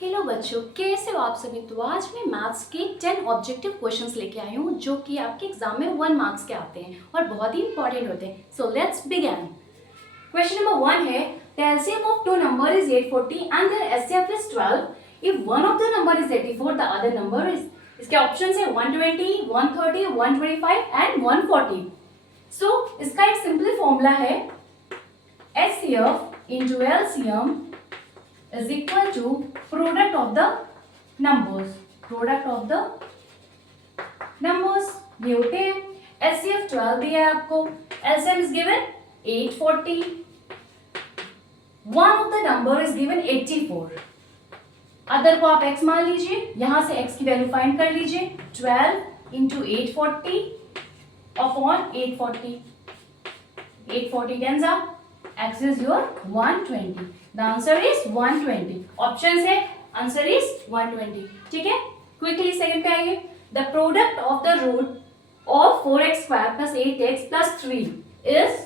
Hello बच्चों, कैसे हो आप सभी। तो आज मैं मैथ्स के 10 ऑब्जेक्टिव क्वेश्चंस लेके आई हूँ जो कि आपके एग्जाम में 1 मार्क्स के आते हैं और बहुत ही इंपॉर्टेंट होते हैं। So let's begin. Question number 1 है, the LCM of two number is 840 and their HCF is 12 if one of the number is 84 the other number is. इसके ऑप्शंस है 120, 130, 125 एंड 140। सो इसका एक सिंपल फॉर्मूला है HCF into LCM is equal to product of the numbers. Product of the numbers ये होते हैं। HCF 12 दिया है आपको, LCM is given 840, one of the number is given 84, other को आप x मान लीजिए, यहां से x की वैल्यू फाइंड कर लीजिए। 12 into 840 upon 840, 840 cancel, x is your 120. The answer is 120. Options है, answer is 120. ठीक है, क्विकली सेकंड पे आइए। The product of the root of 4x square plus 8x plus 3 is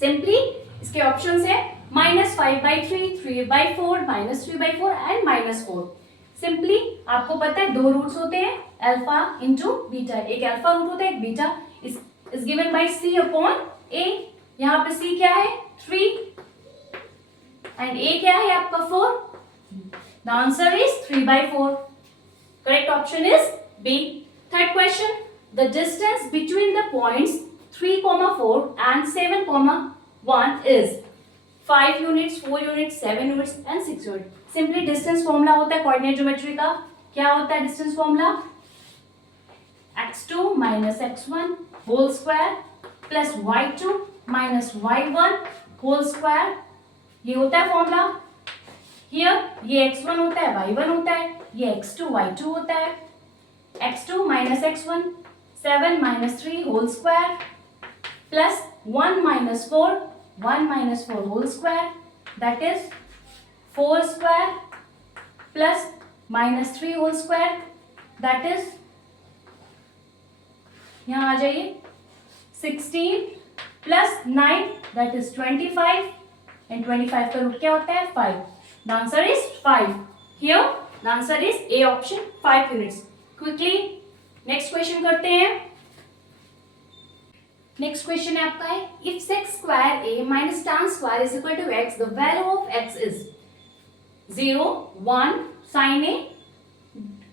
simply इसके ऑप्शंस है -5/3, 3/4, -3/4 एंड -4। सिंपली आपको पता है दो रूट्स होते हैं, अल्फा इंटू बीटा। एक अल्फा रूट होता है, एक beta. Is given by c upon a। यहाँ पे c क्या है 3 एंड a क्या है आपका 4। The answer is 3/4। Correct option is B. Third question, the distance between the points 3,4 and 7,1 is 5 units, 4 units, 7 units and 6 unit. Simply distance formula होता है coordinate geometry का। क्या होता है distance formula? x2 minus x1 whole square plus y2 minus y1 whole square, ये होता है formula. Here ये x1 होता है, y1 होता है, ये x2 y2 होता है। x2 minus x1 7 minus 3 whole square plus 1 minus 4 1 minus 4 whole square, that is 4 square plus -3 whole square, that is यहाँ आ जाइए 16 प्लस 9 दैट इज 25 एंड 25 का रूट क्या होता है 5। The answer is 5। Here the answer is A option 5 units. Quickly next question करते हैं। Next question है आपका है, if sec square a minus tan square is equal to x, the value of x is 0, 1 sin a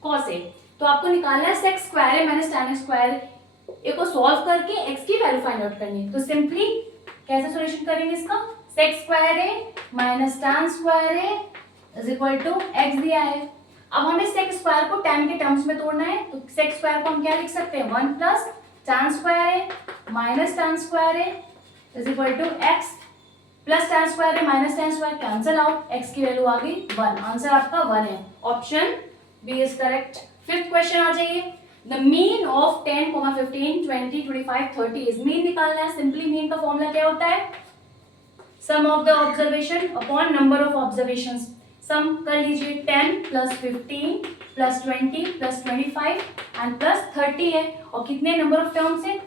cos a। तो आपको निकालना है sex square है माइनस tan स्क्वायर ए को सॉल्व करके x की वैल्यू फाइंड आउट करनी है। तो सिंपली कैसे सॉल्यूशन करेंगे इसका? सेक्स स्क्वायर है माइनस tan स्क्वायर है इज इक्वल टू x दिया है। अब हमें सेक्स स्क्वायर को tan के टर्म्स में तोड़ना है, तो सेक्स स्क्वायर को हम क्या लिख सकते हैं 1 प्लस tan स्क्वायर है माइनस tan स्क्वायर है is equal to x plus tan square है minus tan square, cancel out, x की वैल्यू आ गई 1। आंसर आपका 1 है, option B is correct. Fifth question आ जाइए। The mean of 10, 15, 20, 25, 30 is mean निकालना है। सिंपली मीन का फॉर्मूला क्या होता है? Sum of the observation upon number of observations. सम कर लीजिए 10 plus 15 plus 20 plus 25 and plus 30 है, और कितने नंबर ऑफ टर्म्स है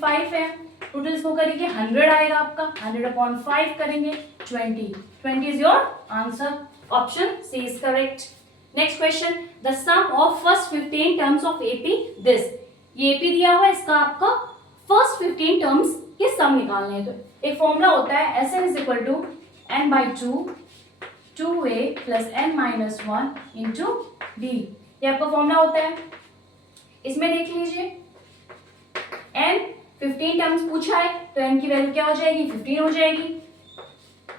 5 है। टोटल इसको करेंगे 100 आएगा आपका, 100 अपॉन 5 करेंगे 20 is your answer, option C is correct. Next question, the sum of first 15 terms of AP this. ये एपी दिया हुआ है, इसका आपका फर्स्ट 15 टर्म्स के सम निकालने हैं। तो एक फॉर्मूला होता है Sn is equal to n/2 2a plus n-1 into d। ये आपका फॉर्मूला होता है। इसमें देख लीजिए n 15 टर्म्स पूछा है, तो n की वैल्यू क्या हो जाएगी 15 हो जाएगी।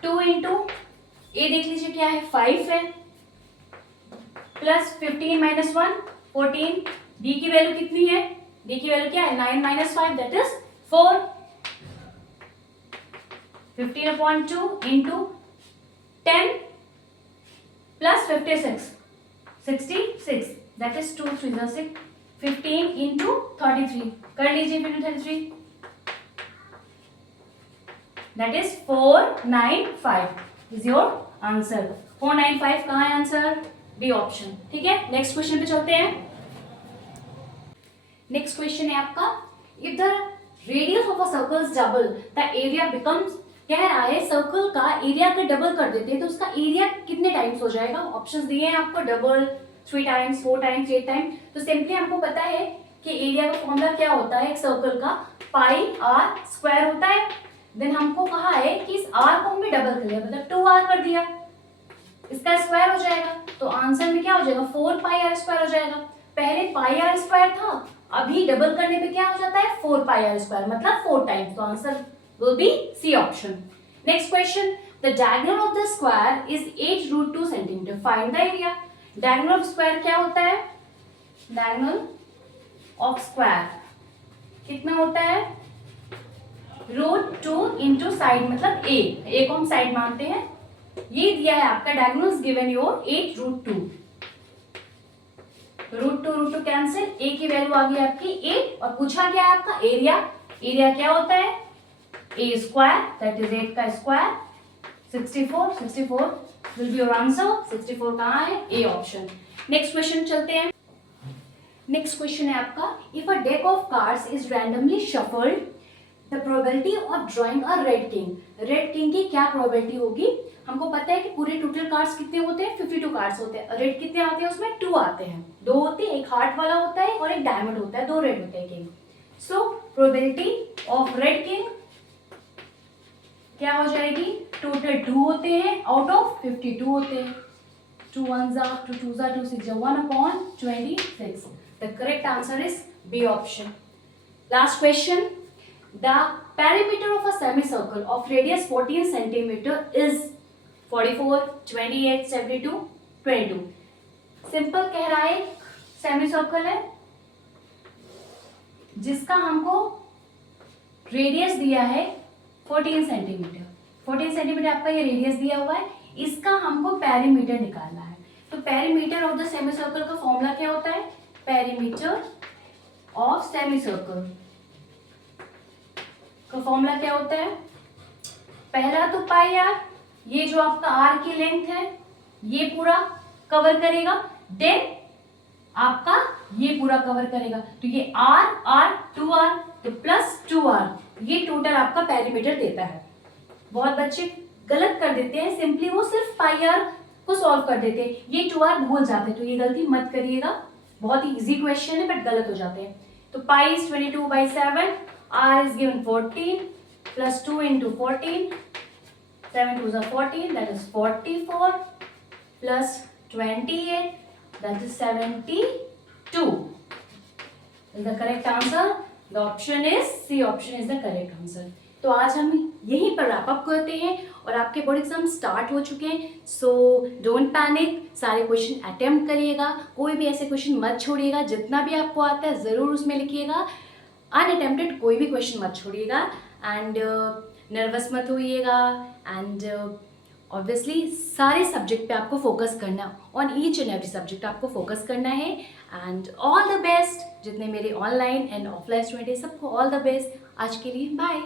2 इंटू a देख लीजिए क्या है 5 है, प्लस 15 माइनस 1 14। d की वैल्यू कितनी है? d की वैल्यू क्या है 9 minus 5 that is 4। 15/2 into 10 plus 56 66 that is 2 3 6 15 into 33 कर लीजिए 33 that is 495 is your answer. 495 कहाँ है आंसर? B option. ठीक है, नेक्स्ट क्वेश्चन पे चलते हैं। नेक्स्ट क्वेश्चन है आपका, if the radius of a circle is double the area becomes. कह रहा है सर्कल का एरिया अगर डबल कर देते हैं तो उसका एरिया कितना कितने टाइम्स हो जाएगा? ऑप्शंस दिए हैं आपको, डबल, 3 टाइम्स, 4 टाइम्स, 8 टाइम्स। तो सिंपली हमको पता है कि एरिया का फॉर्मूला क्या होता है एक सर्कल का, पाई आर स्क्वायर होता है। देन हमको कहा है कि इस आर को हमने डबल कर लिया, मतलब 2r कर दिया, इसका स्क्वायर हो जाएगा। तो आंसर में क्या हो जाएगा? 4 पाई आर स्क्वायर हो जाएगा। पहले पाई आर स्क्वायर था, अभी डबल करने पे क्या हो जाता है? 4 पाई आर स्क्वायर, मतलब 4 टाइम्स। तो answer will be C option. Next question, the diagonal of the square is 8√2 centimetre, find the area. Diagonal of square क्या होता है? डायगोनल ऑफ स्क्वायर कितना होता है? √2 इंटू साइड, मतलब ए को हम साइड मानते हैं। ये दिया है आपका डायगोनल गिवन योर 8√2, √2 कैंसिल, ए की वैल्यू आ गई आपकी 8 और पूछा क्या है आपका एरिया। एरिया क्या होता है? ए स्क्वायर, दैट इज 8 का square, 64 will be your answer. 64 कहाँ है? A option. नेक्स्ट क्वेश्चन चलते हैं। नेक्स्ट क्वेश्चन है आपका, if a deck of cards is randomly shuffled, the probability of drawing a red king. Red king की क्या probability होगी? हमको पता है कि पूरे टोटल कार्ड्स कितने होते हैं? 52 कार्ड्स होते हैं। रेड कितने आते हैं उसमें? 2 आते हैं, 2 होते हैं, एक हार्ट वाला होता है और एक डायमंड होता है, 2 रेड होते हैं king. So probability of red king क्या हो जाएगी? टोटल 2 होते हैं आउट ऑफ 52 होते हैं। 2 1s are 2 2s are 2 6 1/26. The correct answer is B option. Last question. The perimeter of a semicircle of radius 14 centimeter is 44, 28, 72, 22. Simple कह रहा है सेमीसर्कल है जिसका हमको रेडियस दिया है 14 सेंटीमीटर। 14 सेंटीमीटर आपका ये रेडियस दिया हुआ है, इसका हमको पेरीमीटर निकालना है। तो पेरीमीटर ऑफ द सेमीसर्कल का फॉर्मूला क्या होता है? पेरीमीटर ऑफ सेमीसर्कल का फॉर्मूला क्या होता है? पहला तो पाई आर, ये जो आपका आर की लेंथ है ये पूरा कवर करेगा, देन आपका ये पूरा कवर करेगा। तो ये आर आर 2r तो प्लस 2r, ये टोटल आपका पेरीमीटर देता है। बहुत बच्चे गलत कर देते हैं, सिंपली वो सिर्फ पाई आर को सॉल्व कर देते हैं, ये 2r भूल जाते हैं, तो ये गलती मत करिएगा। बहुत ही इजी क्वेश्चन है बट गलत हो जाते हैं। तो pi is 22/7, r is given 14 plus 2 into 14, 7 2s are 14, that is 44 plus 28, that is 72 is the correct answer. The option is C option is the correct answer. तो आज हम यहीं पर रैप अप करते हैं और आपके बोर्ड एग्जाम स्टार्ट हो चुके हैं। सो डोंट पैनिक, सारे क्वेश्चन अटेम्प्ट करिएगा, कोई भी ऐसे क्वेश्चन मत छोड़िएगा, जितना भी आपको आता है ज़रूर उसमें लिखिएगा। अनअटेम्प्टेड कोई भी क्वेश्चन मत छोड़िएगा एंड नर्वस मत होइएगा एंड ऑब्वियसली सारे सब्जेक्ट पे आपको फोकस करना, on each and every subject आपको फोकस करना है। एंड ऑल द बेस्ट, जितने मेरे ऑनलाइन एंड ऑफलाइन स्टूडेंट है सबको ऑल द बेस्ट। आज के लिए बाय।